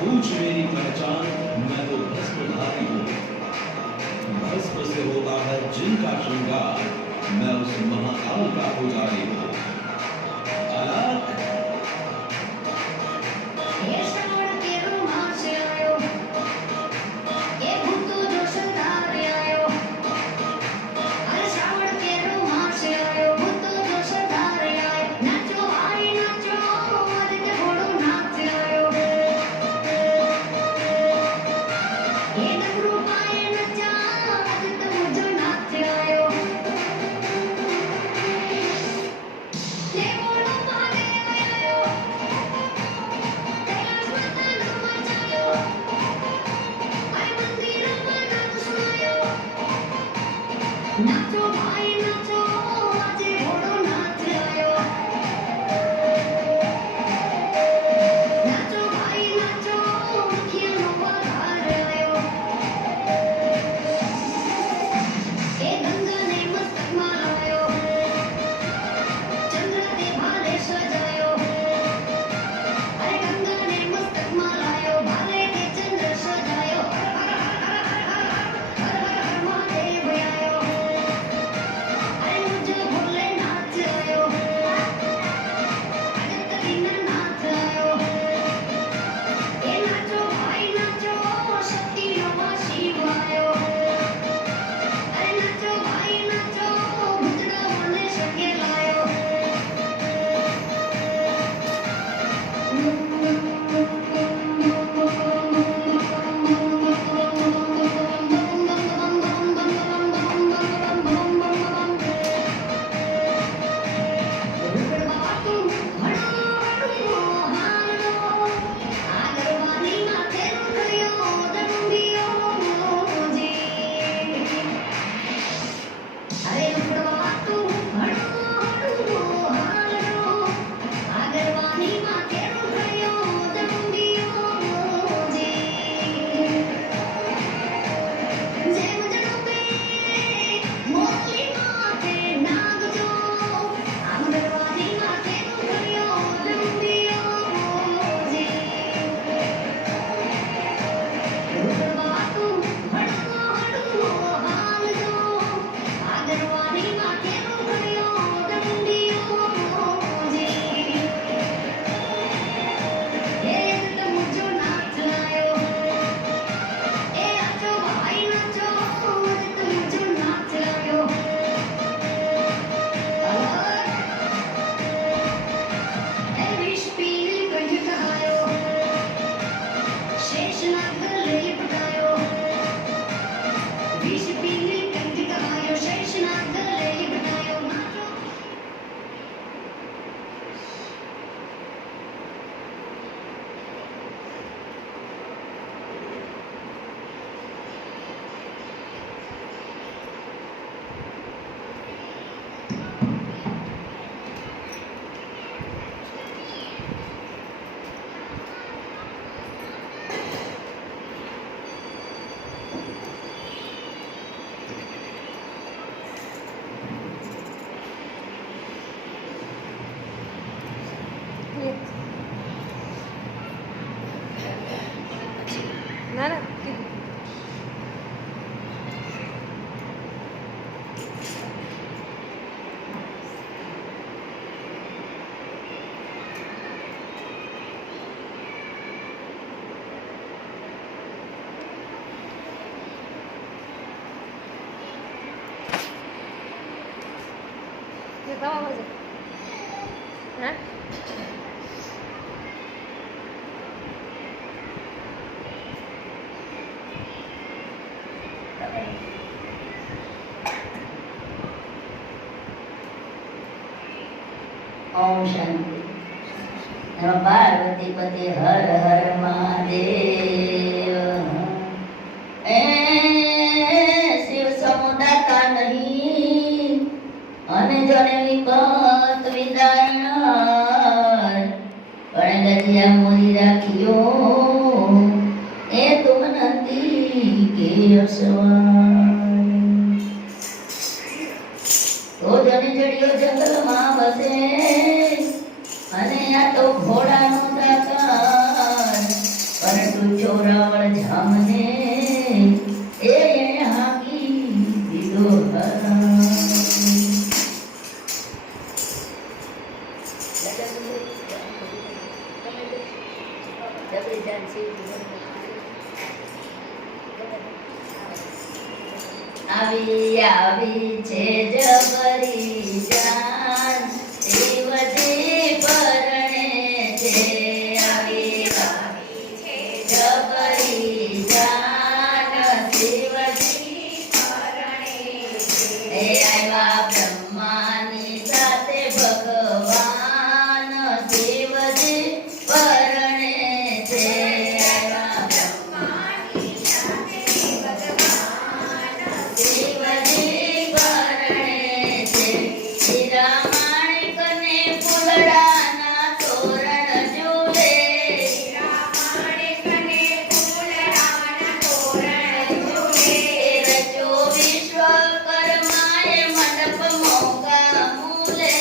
पूछ मेरी पहचान, मैं तो भस्मधारी हूँ। भस्म से होता है जिनका श्रृंगार, मैं उस महाकाल का पुजारी हूँ। अलग नाचो भाई नाचो આજે ઘોડો નાચ આયો નાચો ભાઈ નાચો મુખિયાનો પગાર આયો એ ગંગાને મસ્તકમાં લાયો ચંદ્ર તે ભારે સજાયો અરે ગંગાને મસ્તકમાં લાયો ભારે તે ચંદ્ર સજાયો મહાદેવ આયો ના ના તમામ હશે હા ओम शांति नमः पार्वती पते हर हर महादेव ए शिव समुदाता नहीं अने जने विपत विदारण सैया मोरी राखियो ए तुम नंदी के असवार तो जने जड़ियो जंगल માં વસે અને આ તો ઘોડાનો દાતાર પરંતુ ચોરાવળ જામને એ હાકી દીધો હરા આવી આવી છે જબરી જાન શિવજી પરણે છે આવી આવી છે જબરી જાન શિવજી પરણે છે એ આવ્યા બ્રહ્માની સાથે ભગવાન શિવજી પરણે છે આવ્યા બ્રહ્માની સાથે ભગવાન શિવજી પરણે છે હીરા માણેકને ફૂલડાના તોરણ ઝૂલે હીરા માણેકને ફૂલડાના તોરણ ઝૂલે રચો વિશ્વકર્માએ મંડપ મોગા મૂલે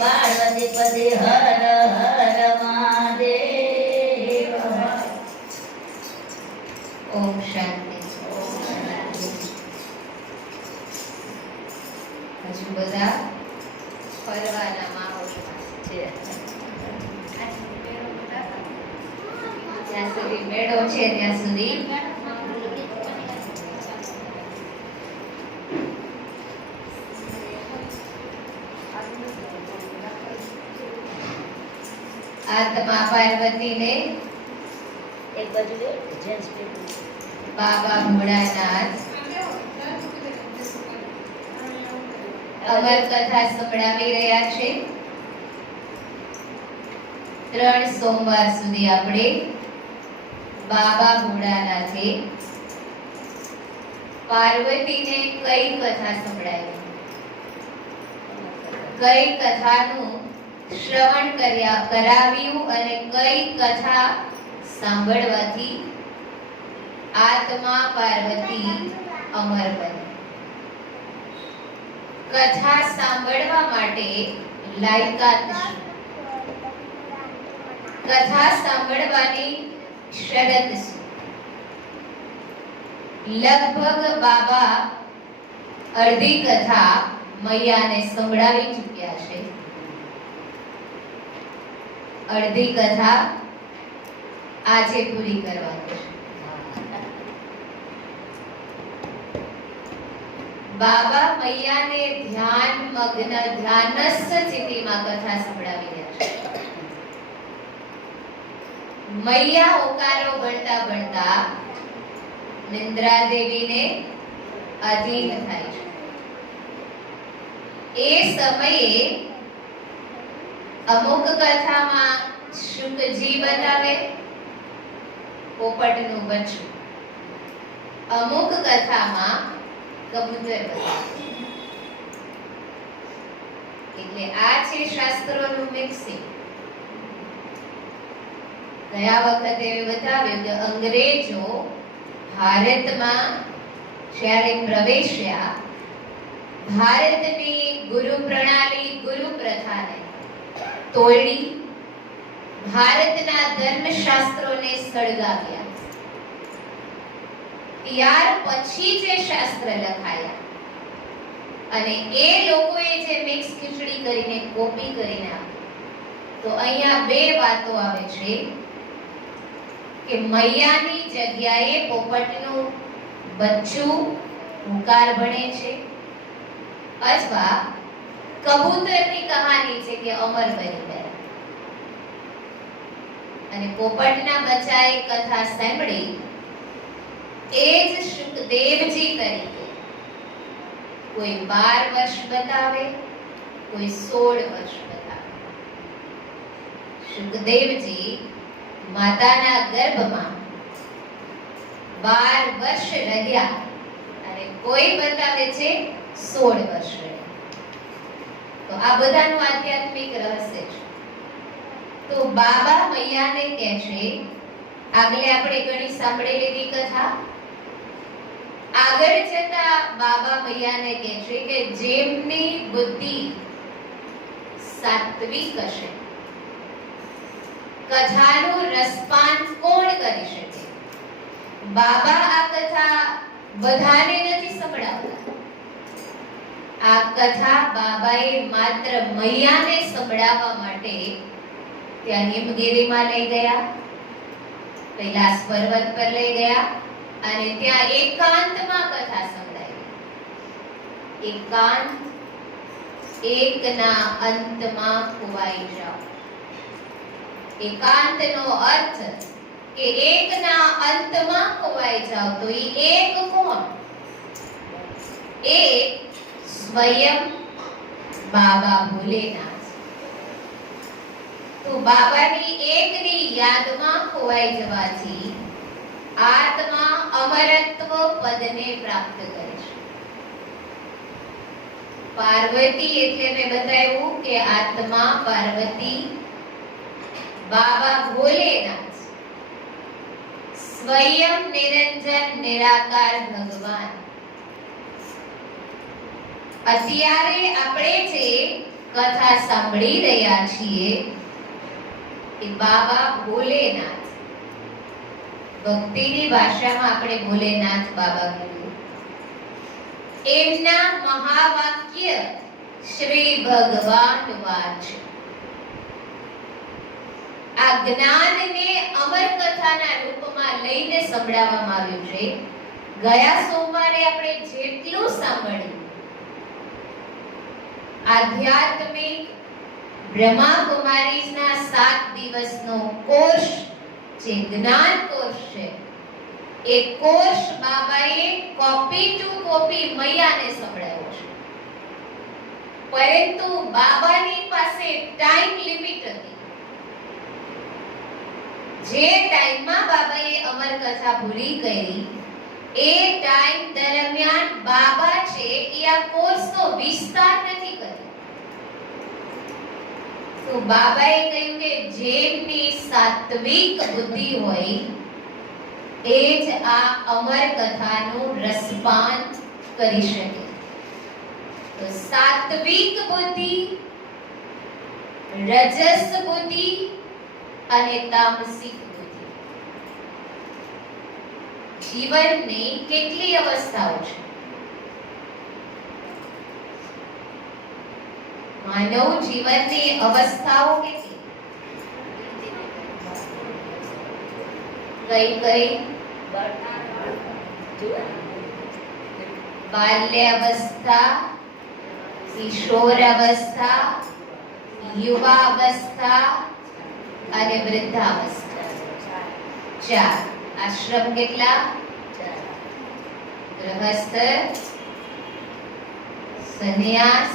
પાર્વતી પદે હર હર મહાદેવ. ઓમ શાંતિ. હજુ બધા ફરવાના માહોલમાં છે. જ્યાં સુધી મેળો છે ત્યાં સુધી આત્મા પાર્વતીને એક બાજુ લે જેન્ટ્સ બાબા ભોળાનાથ અમર કથા સંભળાવી રહ્યા છે. 3 સોમવાર સુધી આપણે બાબા ભોળાનાથે પાર્વતીને કઈ કથા સંભળાવી, કઈ કથાનું શ્રવણ કરાવ્યું અને કઈ કથા સાંભળવાથી આત્મા પાર્વતી અમર બની. કથા સાંભળવા માટે લાયકાત શું? કથા સાંભળવાની શરત શું? લગભગ બાબા અડધી કથા મૈયાને સંભળાવી ચૂક્યા છે. અડધી કથા આજે પૂરી કરવાની છે. બાબા મૈયાને ધ્યાનસ્થ સ્થિતિમાં કથા સંભળાવી રહ્યા છે. મૈયા ઓકારો ભણતા ભણતા નિંદ્રા દેવીને અધીન થાય છે. એ સમયે અમુક કથામાં શુકજી બતાવે પોપટનું બચ્ચું, અમુક કથામાં કબૂતર બતાવે. એટલે આ છે શાસ્ત્રોનું મિક્સિંગ. ગયા વખતે બતાવ્યું કે અંગ્રેજો ભારતમાં જ્યારે પ્રવેશ્યા, ભારતની ગુરુ પ્રણાલી, ગુરુ પ્રથાને તોડી ભારતના ધર્મશાસ્ત્રોને સળગાવ્યા. ત્યાર પછી જે શાસ્ત્ર લખાયા અને એ લોકોએ જે મિક્સ ખીચડી કરીને કોપી કરીને આપી, તો અહીંયા બે વાતો આવે છે કે મૈયાની જગ્યાએ પોપટનું બચ્ચું હુંકાર ભણે છે, અથવા કબૂતરની કહાની છે કે અમર બની ગયા અને પોપટના બચ્ચાએ કથા સાંભળી. એ જ શુકદેવજી તરીકે કોઈ 12 વર્ષ બતાવે, કોઈ 16 વર્ષ બતાવે. શુકદેવજી માતાના ગર્ભમાં 12 વર્ષ રહ્યા અને કોઈ બતાવે છે 16 વર્ષ રહ્યા. તો આ બધાનું આધ્યાત્મિક રહસ્ય છે. તો બાબા મૈયાને કહે છે, આગળ આપણે ઘણી સાંભળી લીધી કથા, આગળ જતા બાબા મૈયાને કહે છે કે જેમની બુદ્ધિ સાત્વિક હશે, કથાનું રસપાન કોણ કરી શકે? બાબા આ કથા બધાને નથી સંભળાવતા. આ કથા બાબાએ માત્ર મૈયાને સંભળાવવા માટે ત્યાં હિમગીરીમાં લઈ ગયા, કૈલાસ પર્વત પર લઈ ગયા અને ત્યાં એકાંતમાં કથા સંભળાવી. એકાંત, એકના અંતમાં ખોવાઈ જાઓ. એકાંતનો અર્થ કે એકના અંતમાં ખોવાઈ જાઓ. તો એ એક કોણ? એક સ્વયં બાબા ભોલેનાથ. તો બાબાની એકની યાદમાં ખોવાઈ જવાથી આત્મા અમરત્વ પદને પ્રાપ્ત કરે છે. પાર્વતી એટલે મેં બતાવ્યું કે આત્મા પાર્વતી, બાબા ભોલેનાથ, સ્વયં નિરંજન નિરાકાર ભગવાન. અત્યારે આપણે જે કથા સાંભળી રહ્યા છીએ એ બાબા ભોલેનાથ, ભક્તિની ભાષામાં આપણે ભોલેનાથ બાબા કહીએ, એમના મહાવાક્ય શ્રી ભગવાન વાચ. આ જ્ઞાનને અમર કથાના રૂપમાં લઈને સંભળાવવામાં આવ્યું છે. ગયા સોમવારે આપણે જેટલું સાંભળ્યું આધ્યાત્મિક બ્રહ્માકુમારીઝના 7 દિવસનો કોર્સ, જે જ્ઞાન કોર્સ છે, એ કોર્સ બાબાએ કોપી ટુ કોપી મૈયાને સંભળાવ્યો છે. પરંતુ બાબાની પાસે ટાઈમ લિમિટ હતી. જે ટાઈમમાં બાબાએ અમર કથા પૂરી કરી એ ટાઈમ દરમિયાન બાબા છે એ આ કોર્સનો વિસ્તાર નથી કર્યો. તો બાબાએ કહ્યું કે જેમની સાત્વિક બુદ્ધિ હોય એ જ આ અમર કથાનું રસપાન કરી શકે. તો સાત્વિક બુદ્ધિ, રજસ બુદ્ધિ અને તામસિક બુદ્ધિ, જીવનની કેટલી અવસ્થાઓ છે? માનવ જીવનની અવસ્થાઓ કેટલી? કઈ કઈ? બાલ્યાવસ્થા, કિશોરાવસ્થા, યુવાવસ્થા અને વૃદ્ધાવસ્થા. 4 આશ્રમ કેટલા? ગૃહસ્થ, સંન્યાસ,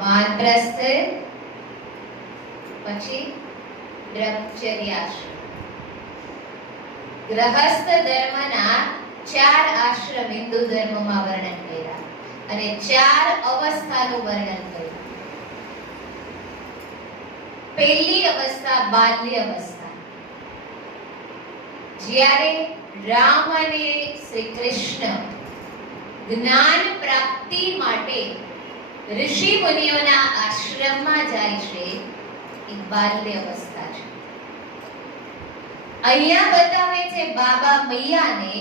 વાનપ્રસ્થ, પછી બ્રહ્મચર્યાશ્રમ. ગૃહસ્થ ધર્મના 4 આશ્રમ હિન્દુ ધર્મમાં વર્ણન કર્યા અને 4 અવસ્થાનું વર્ણન કર્યું. પહેલી અવસ્થા બાલ્ય અવસ્થા, જ્યારે રામ અને શ્રી કૃષ્ણ જ્ઞાન પ્રાપ્તિ માટે ઋષિ મુનિઓના આશ્રમમાં જાય છે, એ બાલ્ય અવસ્થા છે. અહીંયા બતાવે છે બાબા મૈયાને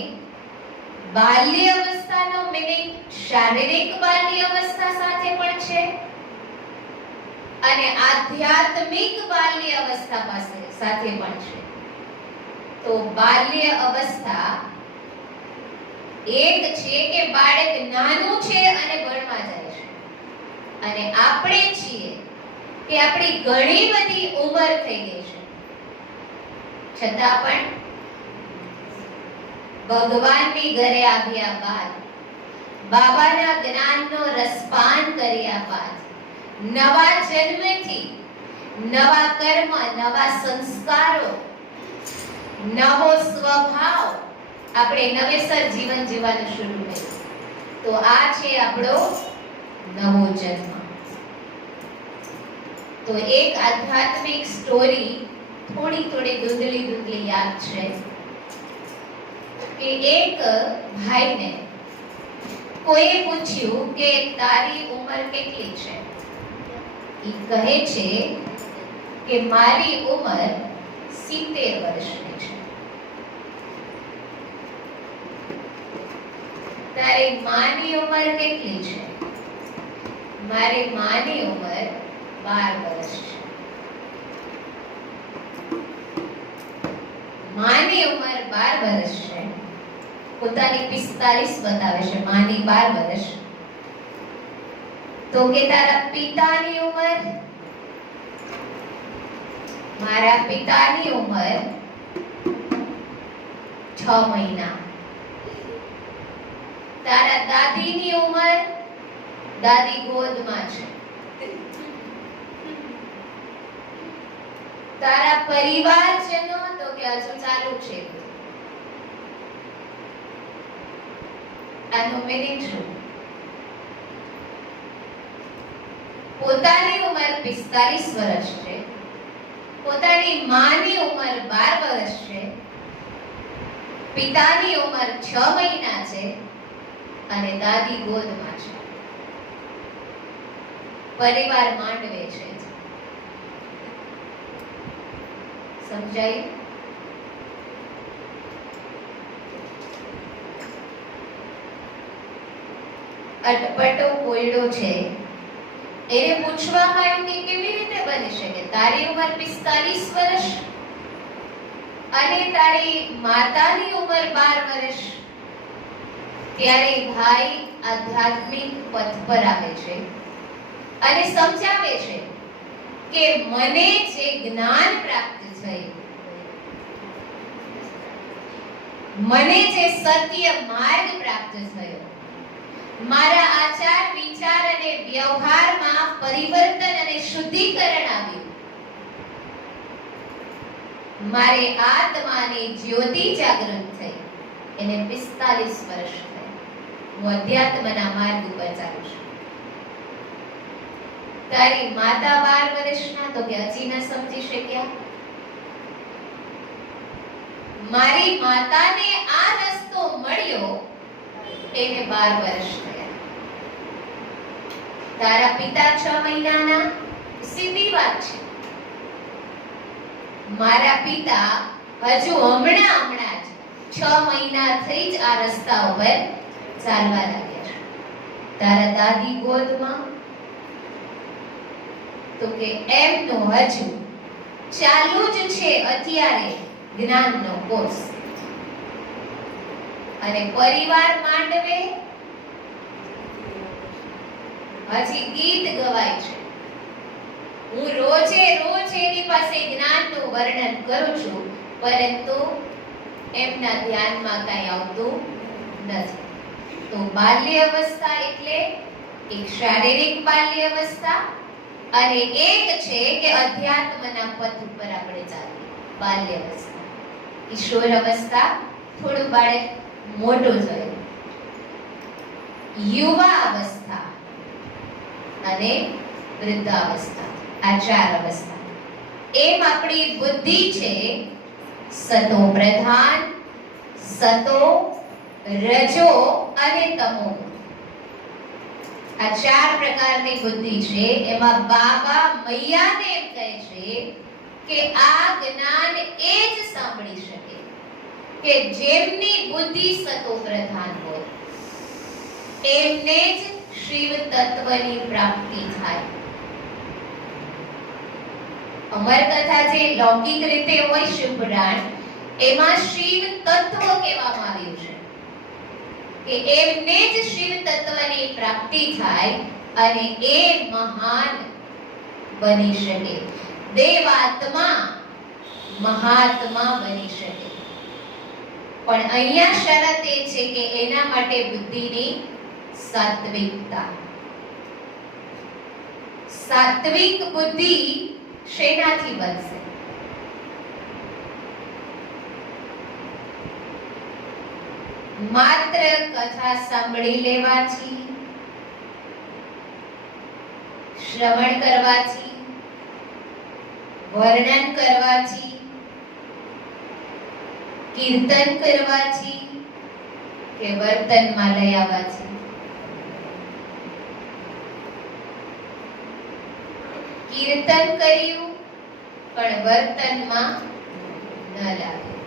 બાલ્ય અવસ્થાનો મીનિંગ શારીરિક બાલ્ય અવસ્થા સાથે પણ છે અને આધ્યાત્મિક બાલ્ય અવસ્થા સાથે પણ છે. તો બાલ્ય અવસ્થા એક છે કે બાળક નાનું છે અને ભણવા જાય છે, અને આપણે છીએ કે આપણી ઘણી બધી ઉંમર થઈ ગઈ છે, છતાં પણ ભગવાનની ઘરે આવ્યા બાદ, બાબાના જ્ઞાનનો રસપાન કર્યા બાદ, નવા જન્મથી નવા કર્મ, નવા સંસ્કારો, નવો સ્વભાવ, આપણે નવેસર જીવન જીવવાનું શરૂ કર્યું. તો આ છે આપણો નવો જન્મ. તો એક આધ્યાત્મિક સ્ટોરી થોડી ધૂંધળી યાદ છે કે એક ભાઈને કોઈએ પૂછ્યું કે તારી ઉંમર કેટલી છે? એ કહે છે કે મારી ઉંમર 70 વર્ષની છે. તારી માની ઉંમર કેટલી છે? મારી માની ઉંમર 12 વર્ષ છે. માની ઉંમર 12 વર્ષ છે, પોતાની 45 બતાવે છે, માની 12 વર્ષ. તો કે તારા પિતાની ઉંમર? મારા પિતાની ઉંમર 6 મહિના. તારા દાદીની ઉંમર? દાદી ગોદમાં છે. તારા પરિવારજનો? તો કે હજુ ચાલુ છે. આનો મીનિંગ શું? પોતાની ઉંમર 45 વર્ષ છે, પોતાની માની ઉંમર 12 વર્ષ છે, પિતાની ઉંમર 6 મહિના છે અને દાદી ગોદમાં છે. પરિવાર માંડવે છે. સમજાયું? અટપટો કોયડો છે, એને પૂછવામાં આવ્યું કે કેવી રીતે બની શકે તારી ઉંમર 45 વર્ષ અને તારી માતાની ઉંમર 12 વર્ષ? ત્યારે ભાઈ આધ્યાત્મિક પથ પર આવે છે અને સમજાવે છે કે મને જે જ્ઞાન પ્રાપ્ત થયું, મને જે સત્ય માર્ગ પ્રાપ્ત થયો, મારા આચાર વિચાર અને વ્યવહારમાં પરિવર્તન અને શુદ્ધિકરણ આવ્યું, મારે આત્માની જ્યોતિ જાગૃત થઈ, એને 45 વર્ષ થયા. હું અધ્યાત્મના માર્ગ ઉપર ચાલું છું. તારી માતા 12 વર્ષના, તો કે હજી ન સમજી શક્યા? મારી માતાને આ રસ્તો મળ્યો એને 12 વર્ષ થયા. તારા પિતા 6 મહિનાના, સીધી વાત છે. મારા પિતા હજુ હમણાં જ 6 મહિના થઈ જ આ રસ્તા ઉપર ચાલવા લાગ્યા છે. તારા દાદી ગોદમાં, તો કે એમનો હજુ ચાલુ જ છે અત્યારે જ્ઞાનનો કોર્સ. અને પરિવાર માંડવે હજી ગીત ગવાય છે. હું રોજે રોજ એની પાસે જ્ઞાનનું વર્ણન કરું છું, પરંતુ એમના ધ્યાનમાં કાંઈ આવતું નથી. તો બાલ્ય અવસ્થા એટલે એક શારીરિક બાલ્ય અવસ્થા અને એક છે કે અધ્યાત્મના પથ ઉપર આપણે ચાલીએ, બાલ્ય અવસ્થા. કિશોર અવસ્થા થોડું બાળક મોટું થયું, યુવા અવસ્થા અને વૃદ્ધાવસ્થા, આ 4 અવસ્થા. એમ આપણી બુદ્ધિ છે સતો પ્રધાન, સતો, રજો અને તમો. આ 4 પ્રકારની બુદ્ધિ છે. એમાં બાબા મૈયાને એમ કહે છે કે આ જ્ઞાન એ જ સાંભળી શકે કે જેમની બુદ્ધિ સતો પ્રધાન હોય, એમને જ શિવ તત્વની પ્રાપ્તિ થાય. અમર કથા જે લૌકિક રીતે હોય શિવપુરાણ, એમાં શિવ તત્વ કહેવામાં આવ્યું છે કે એમને જ શિવ તત્વની પ્રાપ્તિ થાય અને એ મહાન બની શકે, દેવાત્મા મહાત્મા બની શકે. પણ અહીંયા શરત એ છે કે એના માટે બુદ્ધિની સાત્વિકતા. સાત્વિક બુદ્ધિ શેનાથી બનશે? માત્ર કથા સાંભળી લેવાથી, શ્રવણ કરવાથી, વર્ણન કરવાથી, કીર્તન કરવાથી કે વર્તનમાં લઈ આવવાથી? કીર્તન કર્યું પણ વર્તનમાં ન લાગ્યું,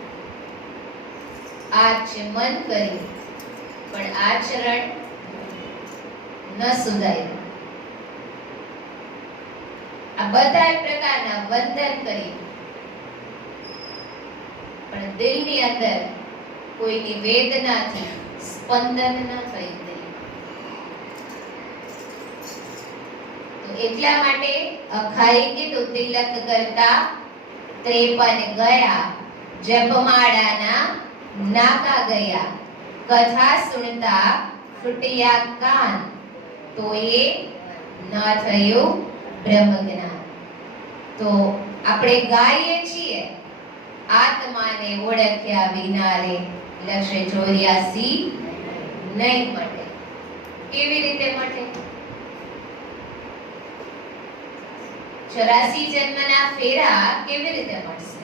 આચમન કર્યું પણ આચરણ ન સુધાર્યું, આ બધા પ્રકારના વંદન કર્યું પણ દિલની અંદર કોઈની વેદનાથી સ્પંદન ન થયું. એટલા માટે અખાએ કીધું તિલક કરતા 53 ગયા, જપમાળાના નાકા ગયા, કથા સુણતા ફૂટ્યા કાન, તો એ ન થયું બ્રહ્મ જ્ઞાન. તો આપણે ગાઈએ છીએ આત્માને ઓળખ્યા વિના રે લક્ષે 84 નહીં મટે. કેવી રીતે મટે? 84 જન્મના ફેરા કેવી રીતે મળશે?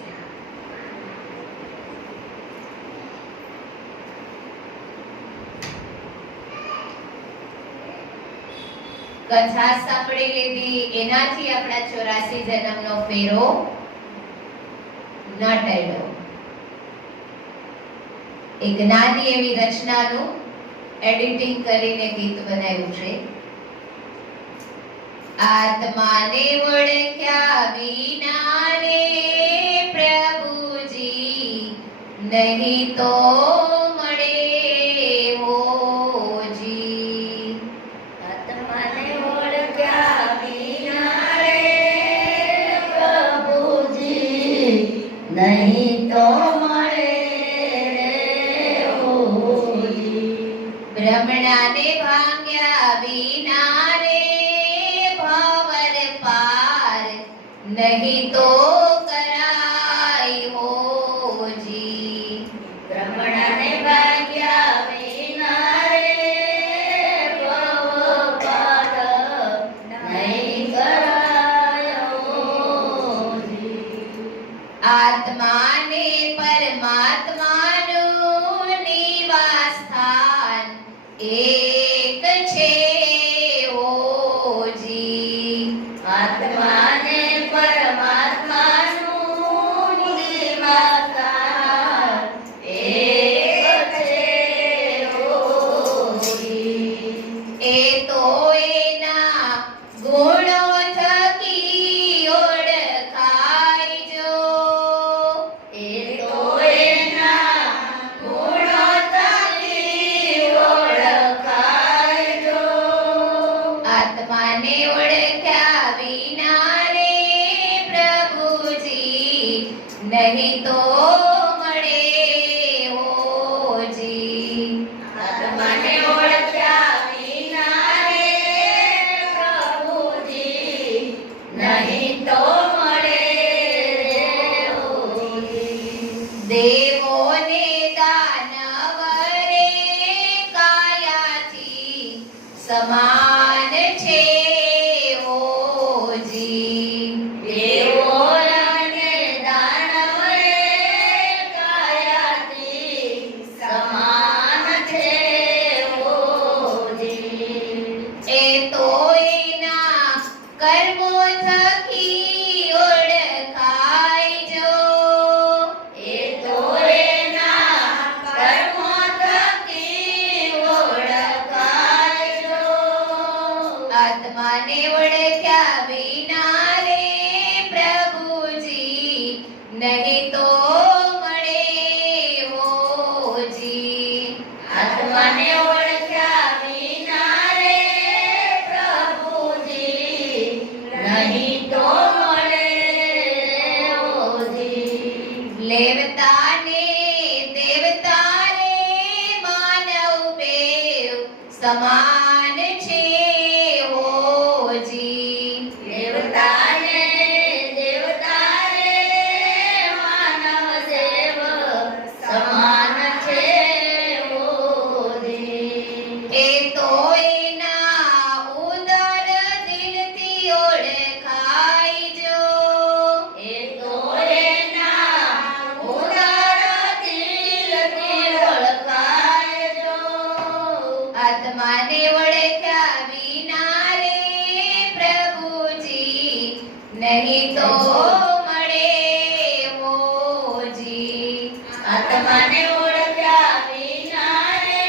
કથા સાંભળી લીધી, એનાથી આપણા 84 જન્મનો ફેરો ન ટળ્યો. એક નાની એવી રચનાનું એડિટિંગ કરીને ગીત બનાવ્યું છે. આત્માને ઓળખ્યા વિના રે પ્રભુજી નહીં તો મળે હોજી. આત્માને ઓળખ્યા વિના રે પ્રભુજી નહીં તો મળે રે હોજી. ભ્રમણાને ભાંગ્યા વિના રે ભવર પાર નહીં તો કરાય હોજી. ભ્રમણાને ભાગ્યા વિના રે ભવ પાર નહીં કરાય હોજી. આત્માને પરમાત્માનું નિવાસ સ્થાન એક છે હોજી. આત્માને પરમાત્માનું નિવાસસ્થાન એક છે હોજી. એ તો એના ગુણો થકી ઓળખાય જો. એ તો એના ગુણો થકી ઓળખાય જો. આત્માને ઓળખ્યા વિના રે પ્રભુજી નહીં તો મળે હોજી. આત્માને ઓળખ્યા વિના રે પ્રભુજી નહીં તો મળે રે હોજી. દેવોને દાનવ રે કાયાથી સમાન છે હોજી. દેવો અને દાનવ રે કાયાથી સમાન છે હોજી. એ તો એના કર્મો થકી ઓળખાય જો. એ તો એના કર્મો થકી ઓળખાય જો. આત્માને ઓળખ્યા વિના રે પ્રભુજી નહીં તો મળે હોજી. આત્માને ઓળખ્યા વિના રે પ્રભુજી નહીં તો મળે હોજી. લેવતા ને દેવતા રે માનવ બેવ સમાન છે હોજી. દેવતા ને દેવતા રે માનવ દેવ સમાન છે હોજી. એ તો એના ઉદર દિલથી ઓળખાય જો. એ તો એના ઉદાર દિલથી ઓળખાય જો. આત્માને ઓળખ્યા વિના રે પ્રભુજી નહીં તો મળે હોજી. આત્માને ઓળખ્યા વિના રે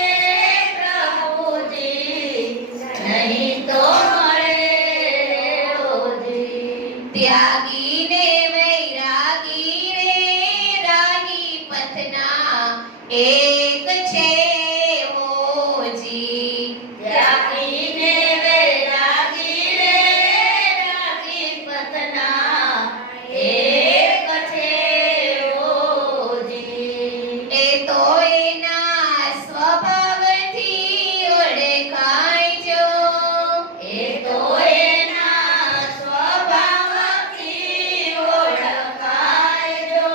પ્રભુજી નહીં તો મળે હોજી. ત્યાગીને વૈરાગી રે રાગી પથના એક છે હોજી. ત્યાગીને વૈરાગી રે રાગી પતના એક છે હોજી. એ તો એના સ્વભાવથી ઓળખાય જો. એ તો એના સ્વભાવથી ઓળખાય જો.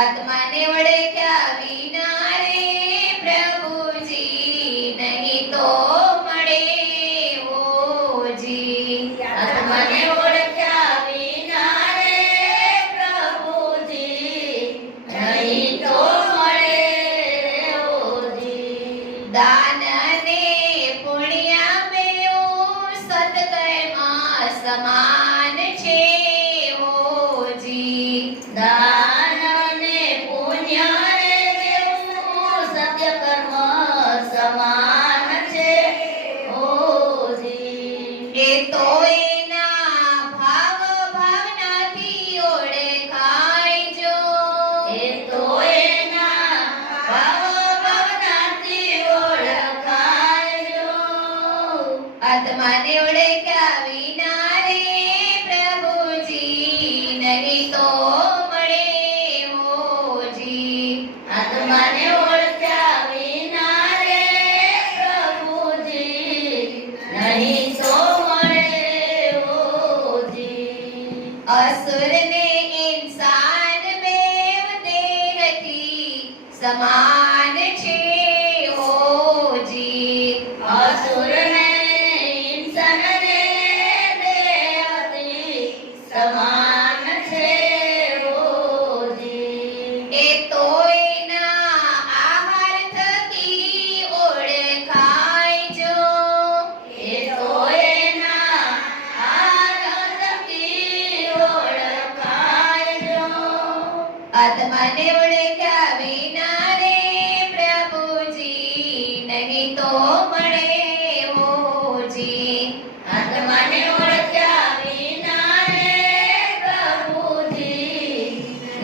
આત્માને ઓળખ્યા વિના રે પ્રભુજી નહીં તો મળે હોજી. આત્માને ઓળખ્યા વિના રે પ્રભુજી નહીં તો મળે હોજી. દાન ને પુણ્ય મેં સમાન છે ઓજી. દાન અને પુણ્ય ને દેવું સત્ય કર્મ સમાન છે ઓજી. એ તો એના ભાવ ભાવનાથી ઓળખાય જો. એ તો એના ભાવ ભાવનાથી ઓળખાય. આત્માને ઓળખ્યા વિના રે પ્રભુજી નહીં તો મળે ઓજી. આત્માને ઓળખ્યા વિના રે પ્રભુજી નહીં તો મળે ઓજી. અસુર ને ઇન્સાન બેવ દેહથી સમાન છે ઓજી. અસુર ને ઇન્સાન ને દેવથી સમાન છે ઓજી. એ તો એના આહાર થકી ઓળખાય જો. એ તો એના આનંદથી ઓળખાય. આત્માને ઓળખ્યા વિના રે પ્રભુજી નહીં તો મળે ઓજી. આત્માને ઓળખ્યા વિના રે પ્રભુજી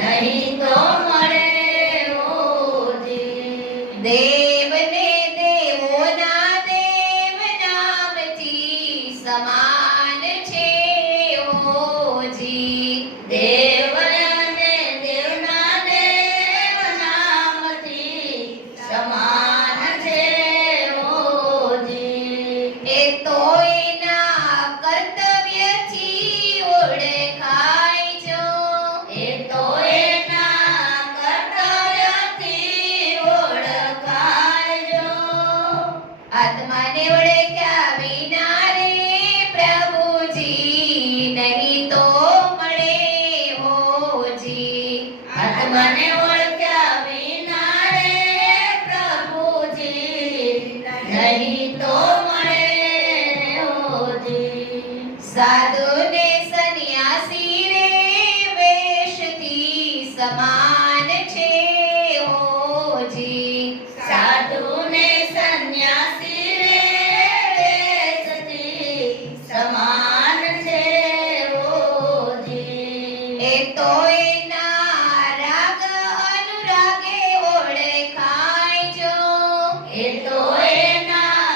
નહીં તો મળે ઓજી. દેવને દેવોના દેવ નામથી સમાન છે ઓજી. દેવ અને દેવના દેવ નામથી સમાન છે ઓજી. એ તો એના કર્તવ્યથી ઓળખાય જો. એ તો એના કર્તવ્યથી ઓળખાય. આત્માને ઓળખ્યા વિના રે પ્રભુજી નહીં તો મળે ઓજી. આત્માને ઓળખ્યા વિના રે પ્રભુજી નહીં તો મળે ઓજી. સાધુને સંન્યાસી રે વેશથી સમાન છે ઓજી. સાધુને સંન્યાસી રે વેશથી સમાન છે ઓજી. એ તો એના રાગ અનુરાગે ઓળખાય જો. એ તો એના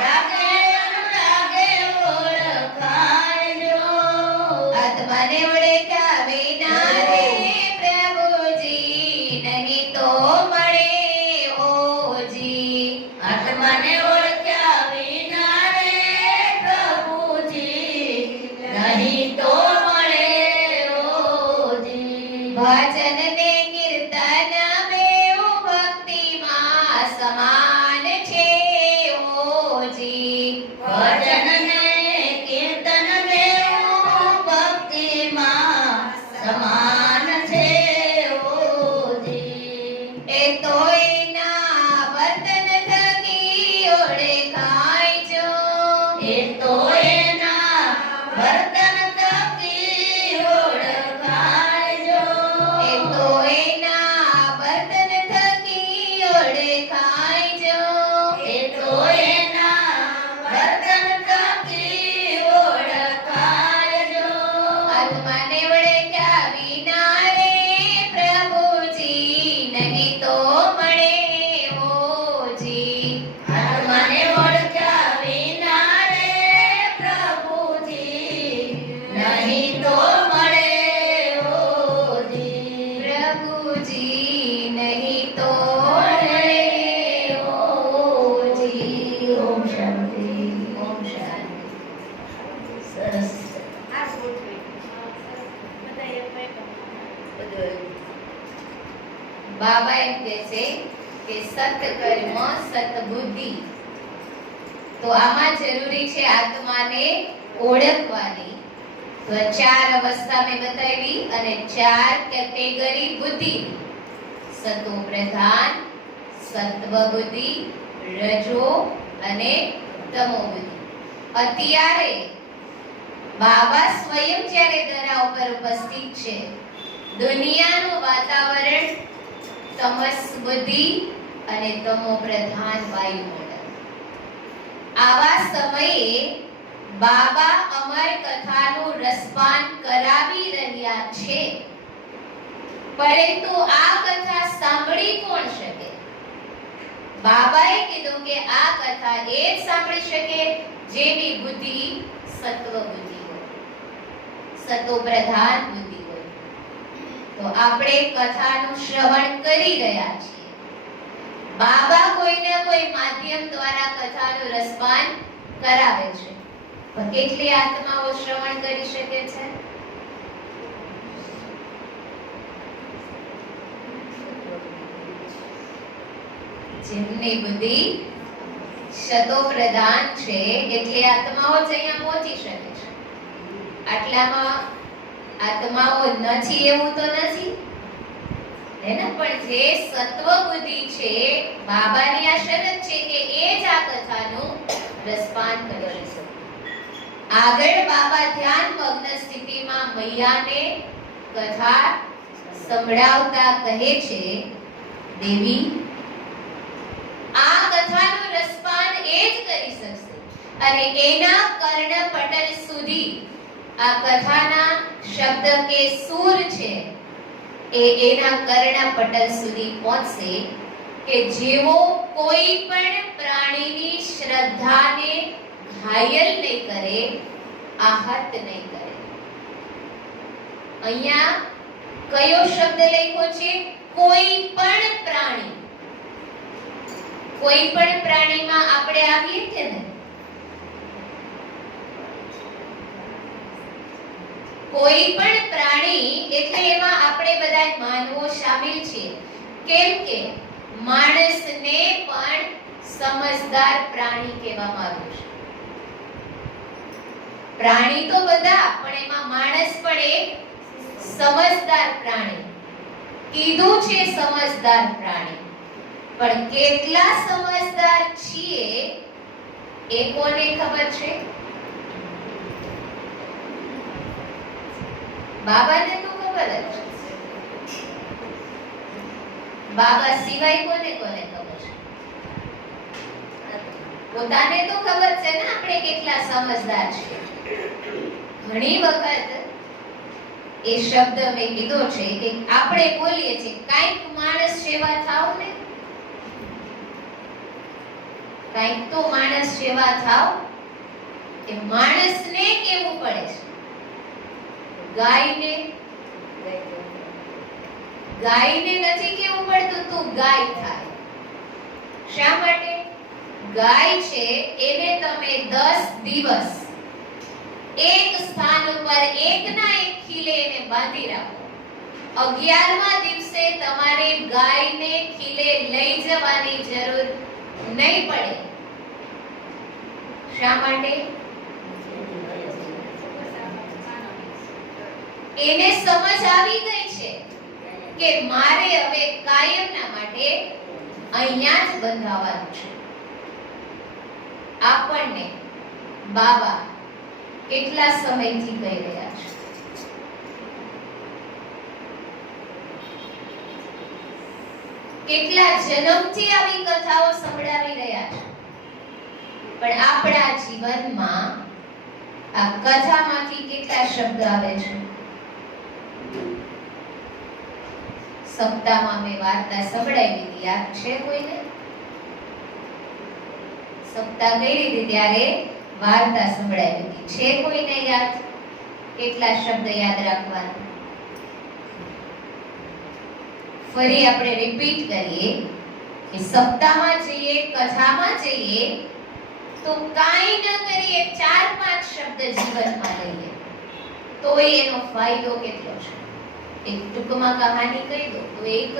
રાગે અનુરાગે ઓળખાય. આત્માને ઓળખ્યા વિના રે પ્રભુજી નહીં તો મળે ઓજી. આત્માને ઓળખ્યા વિના રે પ્રભુજી નહીં તો મળે ઓજી. ભજન ને કીર્તન બેઉ ભક્તિમાં સમાન છે ઓજી. ભજન ને કીર્તન બેઉ ભક્તિમાં સમાન છે ઓજી. એ તો એના વર્તન થકી ઓળખાય જો. એ તો એના વર્તન થકી ઓળખાય. એ તો એના વર્તન થકી ઓળખાય જો. એ તો એના વર્તન થકી ઓળખાય. આત્માને ઓળખ્યા વિના રે પ્રભુજી નહીં તો મળે ઓજી. આત્માને ઓળખ્યા વિના રે પ્રભુજી નહીં તો મળે ઓજી. પ્રભુજી નહીં તો મળે ઓજી. ઓમ શાંતિ. ઓમ શાંતિ. સરસ. બાબા એમ કહે છે કે સત કર્મ સત બુદ્ધિ. તો આમાં જરૂરી છે આત્માને ઓળખવાની. તો આ ચાર અવસ્થા મેં બતાવી અને ચાર કેટેગરી બુદ્ધિ. સતો પ્રધાન, સત્વ બુદ્ધિ, રજો અને તમો બુદ્ધિ. અત્યારે બાબા સ્વયં જ્યારે ધરા ઉપર ઉપસ્થિત છે, દુનિયાનું વાતાવરણ તમસ બુદ્ધિ અને તમો પ્રધાન વાયુમંડળ. આવા સમયે બાબા અમર કથાનું રસપાન કરાવી રહ્યા છે, પરંતુ આ કથા સાંભળી કોણ શકે? બાબાએ કીધું કે આ કથા એ જ સાંભળી શકે જેની બુદ્ધિ સત્વ બુદ્ધિ હોય, સતો પ્રધાન બુદ્ધિ હોય. તો આપણે કથાનું શ્રવણ કરી રહ્યા છીએ. બાબા કોઈને કોઈ માધ્યમ દ્વારા કથાનું રસપાન કરાવે છે, પણ કેટલી આત્માઓ શ્રવણ કરી શકે છે? જેમની બુદ્ધિ શતો પ્રધાન છે એટલી આત્માઓ જ અહીંયા પહોંચી શકે છે. આટલામાં આત્માઓ નથી એવું તો નથી ને, પણ જે સત્વ બુદ્ધિ છે, બાબાની આ શરત છે કે એ જ આ કથાનું રસપાન કરી શકે. આગળ બાબા ધ્યાન મગ્ન સ્થિતિમાં મૈયાને કથા સંભળાવતા કહે છે, દેવી આ કથાનું રસપાન એ જ કરી શકશે અને એના કર્ણપટલ સુધી આ કથાના શબ્દ કે સૂર છે એ એના કર્ણપટલ સુધી પહોંચશે કે જેવો કોઈ પણ પ્રાણીની શ્રદ્ધાને ઘાયલ નહીં કરે, આહત નહીં કરે. અહીંયા કયો શબ્દ લખ્યો છે? કોઈ પણ પ્રાણી. કોઈ પણ પ્રાણીમાં આપણે આવીએ કે ને, કોઈ પણ પ્રાણી એટલે એમાં આપણે બધા માનવો શામિલ છે. કેમ કે માણસને પણ સમજદાર પ્રાણી કહેવામાં આવ્યું છે. પ્રાણી તો બધા, પણ એમાં માણસ પણ એક સમજદાર પ્રાણી કીધું છે. સમજદાર પ્રાણી, પણ કેટલા સમજદાર છીએ એ કોને ખબર છે? બાબાને તો ખબર જ છે. બાબા સિવાય કોને કોને ખબર છે? પોતાને તો ખબર છે ને આપણે કેટલા સમજદાર છીએ. ઘણી વખત એ શબ્દ મેં કીધો છે કે આપણે બોલીએ છીએ કાંઈક માણસ જેવા થાવ ને, કાંઈક તો માણસ જેવા થાવ. એ માણસને કેવું પડે છે? ગાયને નથી કેવું પડતું તું ગાય થાય. શા માટે? ગાય છે એને તમે 10 દિવસ એક સ્થાન ઉપર એકના એક ખીલે એને બાંધી રાખો. 11મા દિવસે તમારે ગાયને ખીલે લઈ જવાની જરૂર નહીં પડે. શા માટે? એને સમજ આવી ગઈ છે કે મારે હવે કાયમના માટે અહીંયા જ બંધાવાનું છે. આપણને બાબા કેટલા સમયથી કહી રહ્યા છે? કેટલા જન્મથી આવી કથાઓ સંભળાવી રહ્યા છે, પણ આપણા જીવનમાં આ કથામાંથી કેટલા શબ્દ આવે છે? સપ્તાહમાં મેં વાર્તા સંભળાવી હતી, યાદ છે કોઈને? સપ્તાહ કરી હતી ત્યારે વાર્તા સંભળાવી હતી, છે કોઈને યાદ? કેટલા શબ્દ યાદ રાખવાના? ફરી આપણે રિપીટ કરીએ કે સપ્તાહમાં જઈએ, કથામાં જઈએ તો કાંઈ ન કરીએ 4-5 શબ્દ જીવનમાં લઈએ તો એનો ફાયદો કેટલો છે? એક ટૂંકમાં કહાની કહી દો તો એક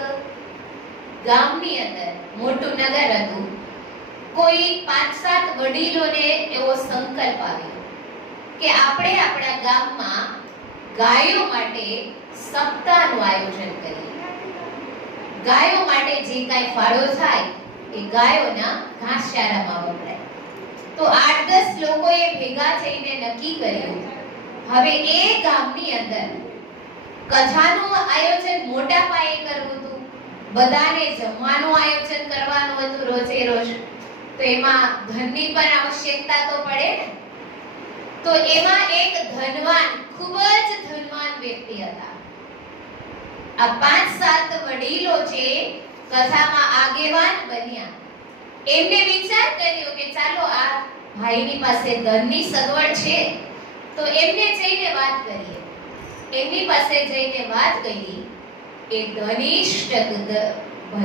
ગામની અંદર મોટું નગર હતું. કોઈ 5-7 વડીલોને એવો સંકલ્પ આવ્યો કે આપણે આપણા ગામમાં ગાયો માટે સપ્તાહનું આયોજન કરીએ. ગાયો માટે જે કાંઈ ફાળો થાય એ ગાયોના ઘાસચારામાં વપરાય. તો 8-10 લોકોએ ભેગા થઈને નક્કી કર્યું હવે એ ગામની અંદર કથાનું આયોજન મોટા પાયે કરવું હતું, બધાને જમવાનું આયોજન કરવાનું હતું રોજે રોજ, તો એમાં ધનની પણ આવશ્યકતા તો પડે ને. તો એમાં એક ધનવાન, ખૂબ જ ધનવાન વ્યક્તિ હતા. આ 5-7 વડીલો જે કથામાં આગેવાન બન્યા, એમને વિચાર કર્યો કે ચાલો આ ભાઈની પાસે ધનની સગવડ છે તો એમને જઈને વાત કરીએ. એમની પાસે જઈને વાત કરી. એ ધનિષ્ઠ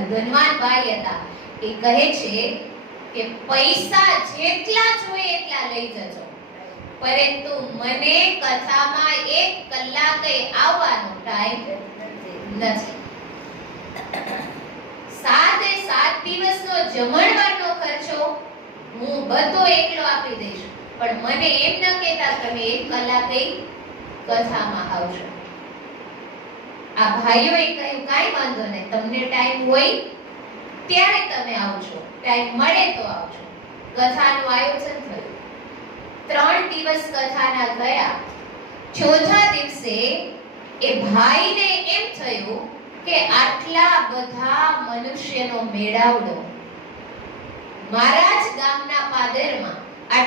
ધનવાન ભાઈ હતા. એ કહે છે કે પૈસા જેટલા જોઈએ એટલા લઈ જજો, પરંતુ મને કથામાં 1 કલાકે આવવાનો ટાઈમ નથી. 7 દિવસનો જમણવારનો ખર્ચો હું બધો એકલો આપી દઈશ, પણ મને એમ ન કહેતા તમે 1 કલાકે કથામાં આવજો. આ ભાઈઓએ કહ્યું કાંઈ વાંધો નહીં, તમને ટાઈમ હોય ત્યારે તમે આવજો, ટાઈમ મળે તો આવજો. કથાનું આયોજન થયું. 3 દિવસ કથાના ગયા. ચોથા દિવસે એ ભાઈને એમ થયું કે આટલા બધા મનુષ્યનો મેળાવડો મારા જ ગામના પાદરમાં